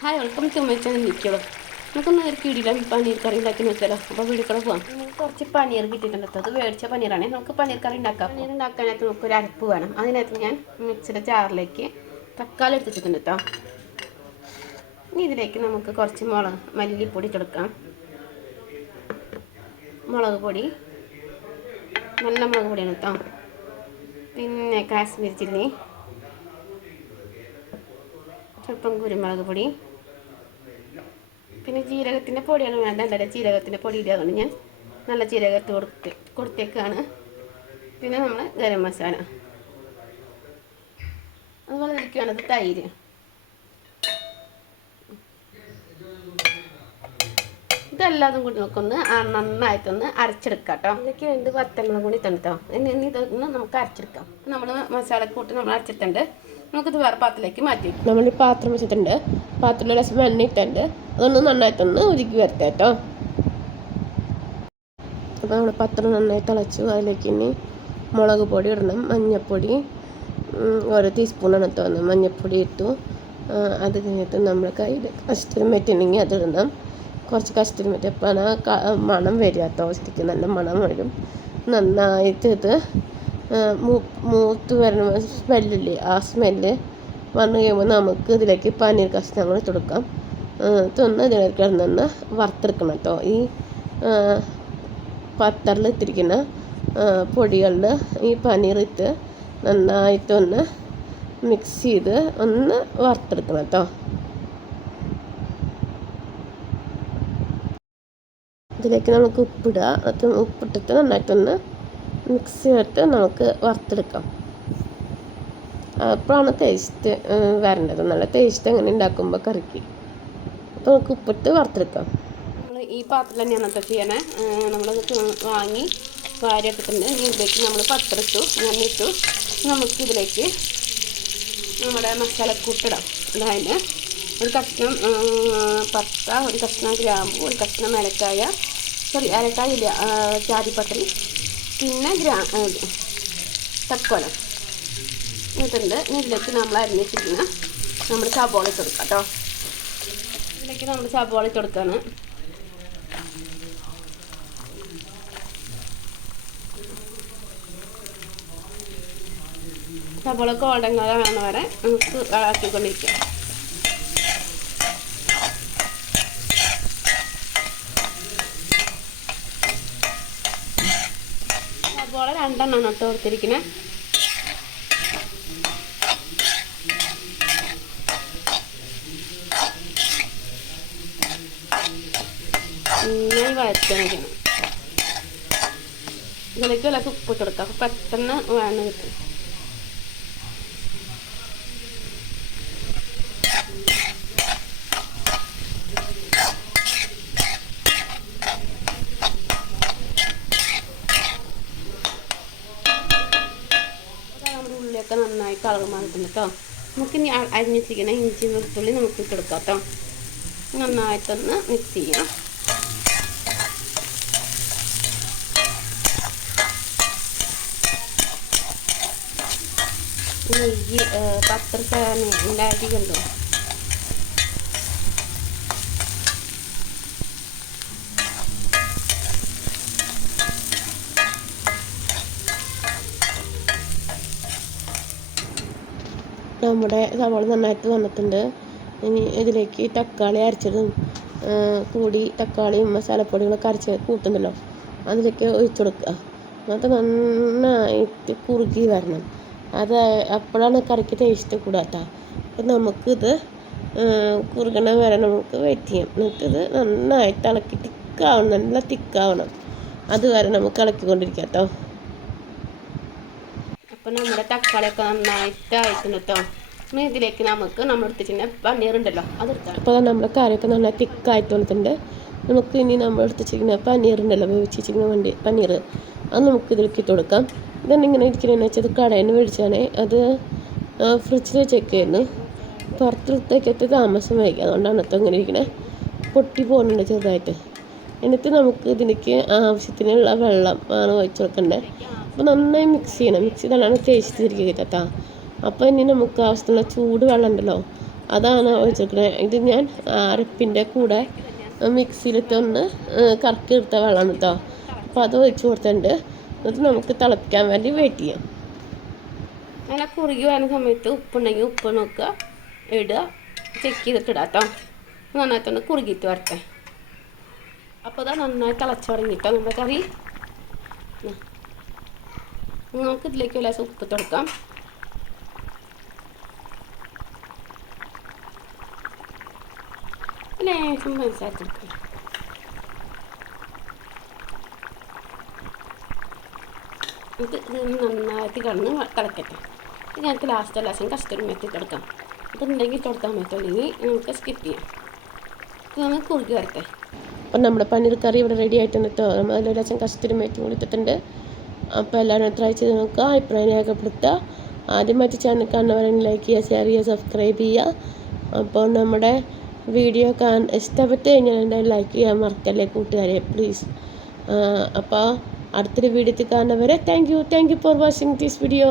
Hi welcome to my channel നിൽക്കുള്ളൂ നമുക്കൊന്നും ഒരു കിടിലൻ പനീർ കറി ഉണ്ടാക്കി നോക്കിയാലോ അപ്പോൾ വീടുകളെ പോകാം നമുക്ക് കുറച്ച് പനീർ കിട്ടിയിട്ടുണ്ട് കേട്ടോ. അത് മേടിച്ച പനീറാണ്. നമുക്ക് പനീർ കറി ഉണ്ടാക്കാം. പനീർ ഉണ്ടാക്കാനായിട്ട് നമുക്ക് ഒരു അരപ്പ് വേണം. അതിനകത്ത് ഞാൻ മിക്സിയുടെ ജാറിലേക്ക് തക്കാളി എടുത്തിട്ടുണ്ട് കേട്ടോ. ഇനി ഇതിലേക്ക് നമുക്ക് കുറച്ച് മുളക് മല്ലിപ്പൊടി കൊടുക്കാം. മുളക് പൊടി. നല്ല മുളക് പൊടിയാണ് കേട്ടോ. പിന്നെ കാശ്മീർ ചില്ലി. സ്വല്പം കുരുമുളക് പൊടി. പിന്നെ ജീരകത്തിന്റെ പൊടിയാണ് വേണ്ട എന്റെ ജീരകത്തിന്റെ പൊടി ഇടുകയാണ് ഞാൻ നല്ല ജീരകത്ത് കൊടുത്ത് കൊടുത്തേക്കാണ്. പിന്നെ നമ്മൾ ഗരം മസാല. അതുപോലെ എനിക്ക് തൈര്. ഇതെല്ലാതും കൂടി നമുക്കൊന്ന് ആ- നന്നായിട്ടൊന്ന് അരച്ചെടുക്കാം കേട്ടോ ഇതിലേക്ക് രണ്ട് വത്തങ്ങളും കൂടി തന്നിട്ടോ ഇനി ഇനി ഇതൊന്ന് നമുക്ക് അരച്ചെടുക്കാം. നമ്മൾ മസാലക്കൂട്ട് നമ്മൾ അരച്ചിട്ടുണ്ട്. നമുക്കിത് വേറെ പാത്രത്തിലേക്ക് മാറ്റി നമ്മൾ ഈ പാത്രം വെച്ചിട്ടുണ്ട്. പാത്രത്തിൽ രസം എണ്ണ ഇട്ടുണ്ട് അതൊന്ന് നന്നായിട്ടൊന്ന് ഉരുക്കി വരട്ടെ കേട്ടോ അപ്പോൾ നമ്മൾ പത്രം നന്നായി തിളച്ചു. അതിലേക്ക് ഇനി മുളക് പൊടി ഇടണം. മഞ്ഞൾപ്പൊടി ഓരോ ടീസ്പൂണാണ് തോന്നുന്നത് മഞ്ഞൾപ്പൊടി ഇട്ടു. അത് കഴിഞ്ഞിട്ട് നമ്മൾ കയ്യിൽ അഷ്ടം മെറ്റുണ്ടെങ്കിൽ അത് ഇടണം. കുറച്ച് അപ്പോൾ ആ മണം വരും കേട്ടോ ശരിക്കും നല്ല മണം വരും. നന്നായിട്ട് ഇത് മൂ- മൂത്ത് വരണ സ്മെല്ലില്ലേ ആ സ്മെല്ല് വന്നു കഴിയുമ്പോൾ നമുക്ക് ഇതിലേക്ക് പനീർ കഷ്ണങ്ങൾ ഇട്ട് കൊടുക്കാം. തൊന്ന് ഇതിലേക്ക് നിന്ന് വറുത്തെടുക്കണം കേട്ടോ ഈ പത്തറിൽ ഇട്ടിരിക്കുന്ന പൊടികളിൽ ഈ പനീർ ഇട്ട് നന്നായിട്ടൊന്ന് മിക്സ് ചെയ്ത് ഒന്ന് വറുത്തെടുക്കണം കേട്ടോ ഇതിലേക്ക് നമുക്ക് ഉപ്പിടുക. അത് ഉപ്പിട്ടിട്ട് നന്നായിട്ടൊന്ന് മിക്സ് ചെയ്തിട്ട് നമുക്ക് വറുത്തെടുക്കാം. അപ്പോഴാണ് ടേസ്റ്റ് വരേണ്ടത്. നല്ല ടേസ്റ്റ് അങ്ങനെ ഉണ്ടാക്കുമ്പോൾ കറിക്ക്. അപ്പോൾ നമുക്ക് ഉപ്പിട്ട് വറുത്തെടുക്കാം. നമ്മൾ ഈ പാത്രത്തിൽ തന്നെയാണ് കേട്ടോ ചെയ്യണേ. നമ്മളത് വാങ്ങി വാരിയൊക്കെ തന്നെ ഇതിലേക്ക് നമ്മൾ പത്തിട്ടു നന്നിട്ടു നമുക്ക് ഇതിലേക്ക് നമ്മുടെ മസാലക്കൂട്ടിടാം അതായത് ഒരു കഷ്ണം പത്ത ഒരു കഷ്ണം ഗ്രാമ്പു ഒരു കഷ്ണം ഏലക്കായ സോറി ഏലക്കായ ഇല്ല ആ, ജാതിപത്രി പിന്നെ ഗ്രാ തക്കോലം. ഇട്ടുണ്ട് ഇതിലേക്ക് നമ്മൾ അരിഞ്ഞിട്ടിരിക്കുന്ന നമ്മൾ സബോള ഇട്ട് കേട്ടോ. ഇതിലേക്ക് നമ്മൾ സബോള ഇട്ട് കൊടുക്കുകയാണ് കളർ ആവുന്ന വരെ നമുക്ക് ഇളക്കിക്കൊണ്ടിരിക്കാം. സബോള രണ്ടെണ്ണം ഇട്ട് കൊടുത്തിരിക്കുന്നത് നന്നായി വഴറ്റണിക്കണം ഇതിലേക്ക് വില ഉപ്പിട്ട് കൊടുക്കാം. പെട്ടെന്ന് വേണം കിട്ടും അതാ നമ്മുടെ ഉള്ളിയൊക്കെ നന്നായി കളർ മാറിയിട്ടുണ്ട് കേട്ടോ നമുക്കിനി അരിഞ്ഞിട്ടിരിക്കുന്ന ഇഞ്ചി വെളുത്തുള്ളി നമുക്ക് കൊടുക്കാം കേട്ടോ നന്നായിട്ടൊന്ന് മിക്സ് ചെയ്യാം നെയ്യ് പത്ര അരി കണ്ടോ? നമ്മുടെ സവാള നന്നായിട്ട് വന്നിട്ടുണ്ട്. ഇനി ഇതിലേക്ക് തക്കാളി അരച്ചതും കൂടി തക്കാളിയും മസാലപ്പൊടികളൊക്കെ അരച്ച് കൂട്ടുന്നല്ലോ അതിലേക്ക് ഒഴിച്ചു കൊടുക്കുക. എന്നിട്ട് നന്നായിട്ട് കുറുകി വരണം. അത് അപ്പോഴാണ് കറിക്ക് ടേസ്റ്റ് കൂടാത്ത അപ്പം നമുക്കിത് കുറുകണ വരെ നമുക്ക് വെയിറ്റ് ചെയ്യാം. എന്നിട്ടിത് നന്നായിട്ട് ഇളക്കി തിക്കാവണം. നല്ല തിക്കാവണം. അതുവരെ നമുക്ക് ഇളക്കിക്കൊണ്ടിരിക്കാം കേട്ടോ അപ്പോൾ നമ്മുടെ തക്കാളിയൊക്കെ നന്നായിട്ട് ആയിട്ടുണ്ട് കേട്ടോ ഇതിലേക്ക് നമുക്ക് നമ്മൾ ഉണ്ടല്ലോ അതെടുക്കാം അപ്പോൾ നമ്മുടെ കറിയൊക്കെ നന്നായി തിക്കായിട്ട് നമുക്ക് ഇനി നമ്മൾ എടുത്ത് വെച്ചിരിക്കുന്ന പനീർ ഉണ്ടല്ലോ വേവിച്ച് വെച്ചിരിക്കുന്ന വണ്ടി പനീർ അത് നമുക്ക് ഇതിലേക്ക് ഇട്ട് കൊടുക്കാം. ഇതെന്നെ ഇങ്ങനെ ഇരിക്കുന്നതെന്ന് വെച്ചാൽ ഇത് കടയിൽ മേടിച്ചാണ് അത് ഫ്രിഡ്ജിൽ വെച്ചേക്കായിരുന്നു. പുറത്തെടുത്തേക്കത്ത് താമസം വൈകി. അതുകൊണ്ടാണ് ഇപ്പം ഇങ്ങനെ ഇരിക്കണേ. പൊട്ടി പോകുന്നുണ്ട് ചെറുതായിട്ട്. എന്നിട്ട് നമുക്ക് ഇതിലേക്ക് ആവശ്യത്തിനുള്ള വെള്ളം ആണ് ഒഴിച്ച് കൊടുക്കണ്ടേ. അപ്പോൾ നന്നായി മിക്സ് ചെയ്യണം. മിക്സ് ചെയ്താലാണ് ടേസ്റ്റ് തിരികെ കിട്ടാ. അപ്പോൾ ഇനി നമുക്ക് ആവശ്യത്തിനുള്ള ചൂട് വെള്ളം ഉണ്ടല്ലോ അതാണ് ഒഴിച്ചിരിക്കുന്നത് ഇത് ഞാൻ അരപ്പിന്റെ കൂടെ മിക്സിയിലിട്ടൊന്ന് കറക്കി എടുത്ത വെള്ളമാണ് കേട്ടോ. അപ്പോൾ അത് ഒഴിച്ചു കൊടുത്തിട്ടുണ്ട്. എന്നിട്ട് നമുക്ക് തിളപ്പിക്കാൻ വേണ്ടി വെയിറ്റ് ചെയ്യാം. നല്ല കുറുകി വരുന്ന സമയത്ത് ഉപ്പുണ്ടെങ്കിൽ ഉപ്പ് നോക്കുക ഇടുക ചെക്ക് ചെയ്തിട്ട് ഇടാം കേട്ടോ. നന്നായിട്ടൊന്ന് കുറുകിയിട്ട് വരട്ടെ. അപ്പോൾ അതാ നന്നായി തിളച്ചു തുടങ്ങിയിട്ടോ നമ്മുടെ കറി. നമുക്ക് ഇതിലേക്ക് ലേശം ഉപ്പ് കൊടുക്കാം. ലേശം മനസ്സിലാക്കി കൊടുക്കാം. ഇത് ഇത് നന്നായിട്ട് കിടന്ന് തിളക്കട്ടെ ഞങ്ങൾക്ക് ലാസ്റ്റ് ലേശം കസ്റ്റർഡ് മെത്തി കിടക്കാം. ഇതുണ്ടെങ്കിൽ തുടക്കാൻ പറ്റുള്ളൂ നമുക്ക് സ്കിപ്പ് ചെയ്യാം. നമുക്ക് കുറുകി വരട്ടെ. അപ്പം നമ്മുടെ പനീർ കറി ഇവിടെ റെഡി ആയിട്ടുണ്ട് കേട്ടോ നമ്മൾ അതിലൊരു ഒരു ലക്ഷം കസ്റ്റൂരി മേറ്റും കൊടുത്തിട്ടുണ്ട് അപ്പോൾ എല്ലാവരും ട്രൈ ചെയ്ത് നോക്കുക അഭിപ്രായം രേഖപ്പെടുത്തുക. ആദ്യം മറ്റു ചാനൽ കാണുന്നവരെങ്കിൽ ലൈക്ക് ചെയ്യുക ഷെയർ ചെയ്യുക സബ്സ്ക്രൈബ് ചെയ്യുക. അപ്പോൾ നമ്മുടെ വീഡിയോ കാണാൻ ഇഷ്ടപ്പെട്ട് കഴിഞ്ഞാൽ എന്തായാലും ലൈക്ക് ചെയ്യാൻ മറക്കല്ലേ കൂട്ടുകാരെ പ്ലീസ് അപ്പോൾ അടുത്തൊരു വീഡിയോത്തിൽ കാണുന്നവരെ thank you thank you for watching this video